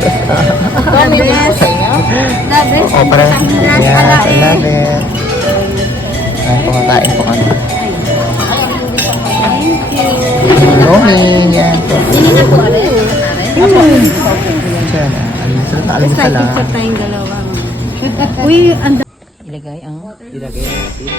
The best. The best. O, para. Yan, salamat. Ay, kumakain po kami. Thank you. Romy, yan. Hindi po rin. Diyan, sarap na alam Basta sala. picture tayong dalawa. Uy, anda. Ilagay natin.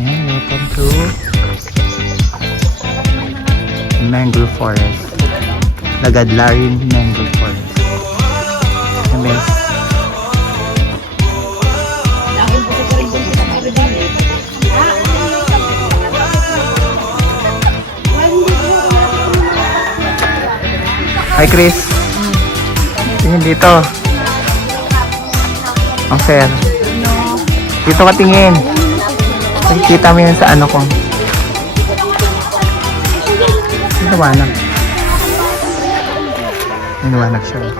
Ayan, welcome to Mangrove Forest. Lagadlarin Mangrove Forest. The best. Hi Chris. Tingin dito. Ang fair. Dito ka tingin. Kita mo yun sa ano ko. Liwanag. Liwanag siya.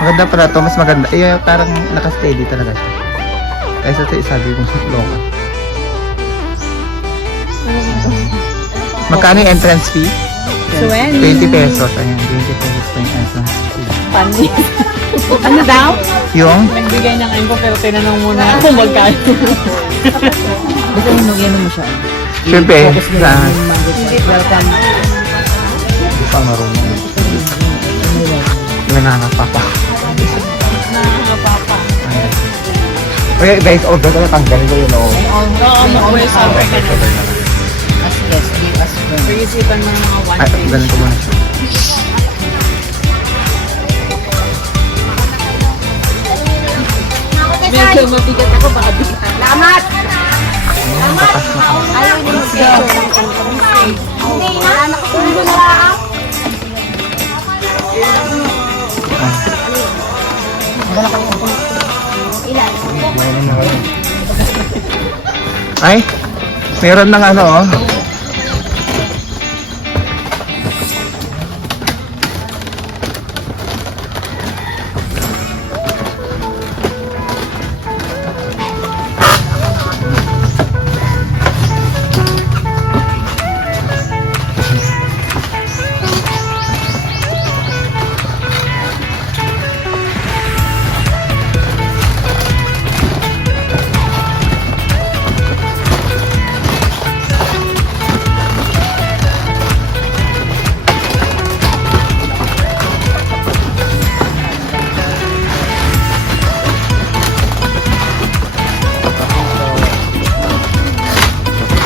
Maganda pala to. Mas maganda. Eh, parang naka-steady talaga siya. Kaysa sa isabi kong loka. Magkano yung entrance fee? 20 pesos. Ayan, 20 pesos pa yung entrance fee. Funny. Ano daw? Yung? Nagbigay ng info pero tinanong muna kung magkano. Basta hinugyan mo siya. Siyempre, sa... Welcome. Hindi pa marunong. Yung nakakapapa. Nakakapapa. Okay guys, order ko na tanggalin ko yun. Oo, mag-uwi sa As guest, give us friends. pag-isipan mo ng mga one Ay, day. tanggalin ko muna siya. Medyo mabigat ako, baka bigitan. Salamat! Ayan, batas na kami. Ayaw din mo siya. Hindi na, nakasunod na lang. Ay, meron ng ano oh.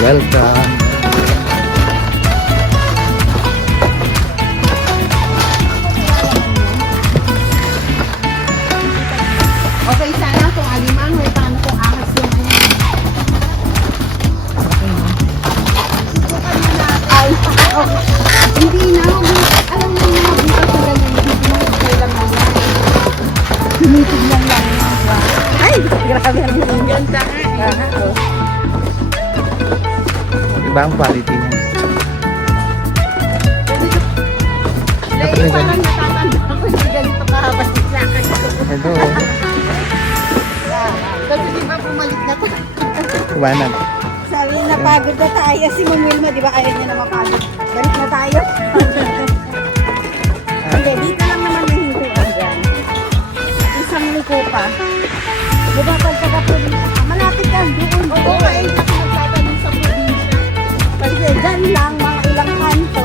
Welcome. Okay, sana kung alimang may paano kung ahas yung ano. Ay, oh, hindi na. Alam mo na, dito sa ganun, hindi mo kailang na yan. Tinitignan lang yan. Ay, grabe ang ganda. Iba ang quality niya. Dahil parang natatanda ko hindi ganito kahaba sa akin. Ito. Kasi di ba bumalik na to? Iwanag. Sabi na pagod na tayo. Si Ma'am Wilma, di ba ayaw niya na mapagod? Balik na tayo. Hindi, dito lang naman nahintuan dyan. Isang liko pa. Di ba pagkaka-probinsya ka? Malapit yan, doon. Oo, ay nakakagtatanong sa probinsya. Kasi dyan lang, mga ilang kanto.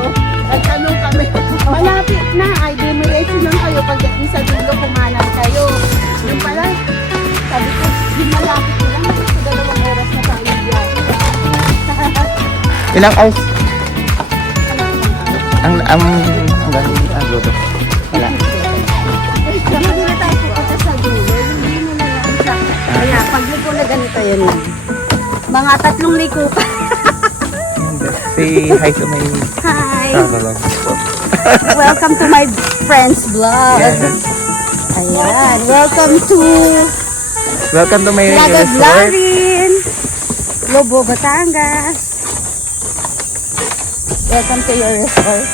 Nagtanong kami. Malapit na, ay dimiretso lang kayo. Pagdating sa dulo, kumanan kayo. Yung pala, sabi ko, di malapit lang. Kasi 2 oras na tayo dyan. Ilang hours? Ang luto. Wala. Hindi na tayo pupunta sa dulo. Hindi mo na lang sa... Kaya, pagliko na ganito yun lang. Mga 3 liko pa. Say hi to my Hi! traveler. Welcome to my friend's vlog. Yes. Ayan. Welcome to Welcome to my Lagad resort. Larin, Lobo, Batangas. Welcome to your resort.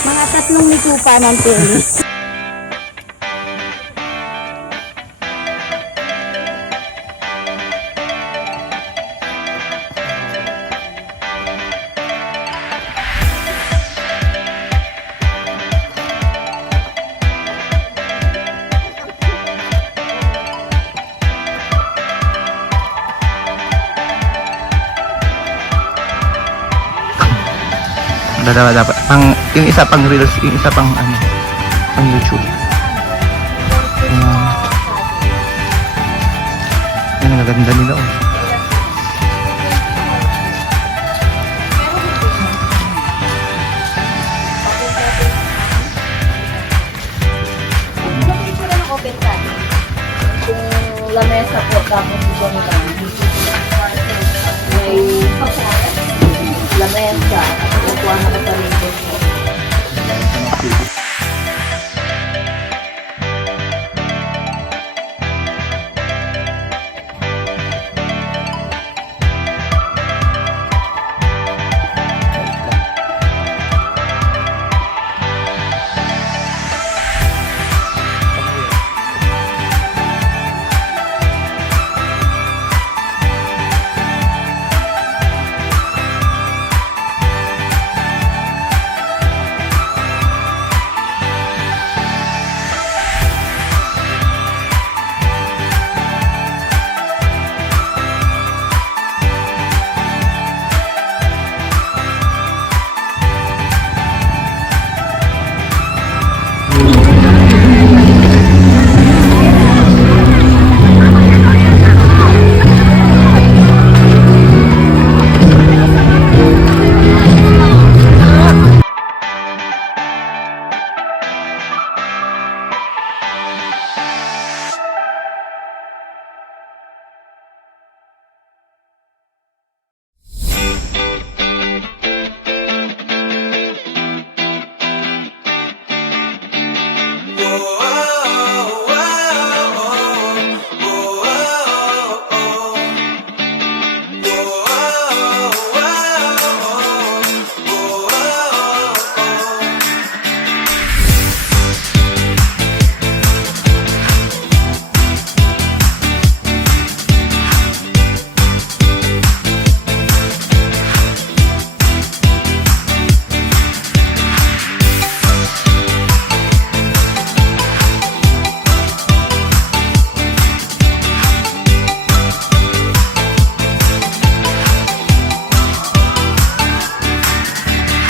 Mga 3 liko pa ng pili. Dalawa dapat. Yung isa pang reels, yung isa pang pang YouTube. Yan ang ganda nila oh. Yung lamesa po, tapos ito nila. May lamesa. Nakuha na ka sa rin.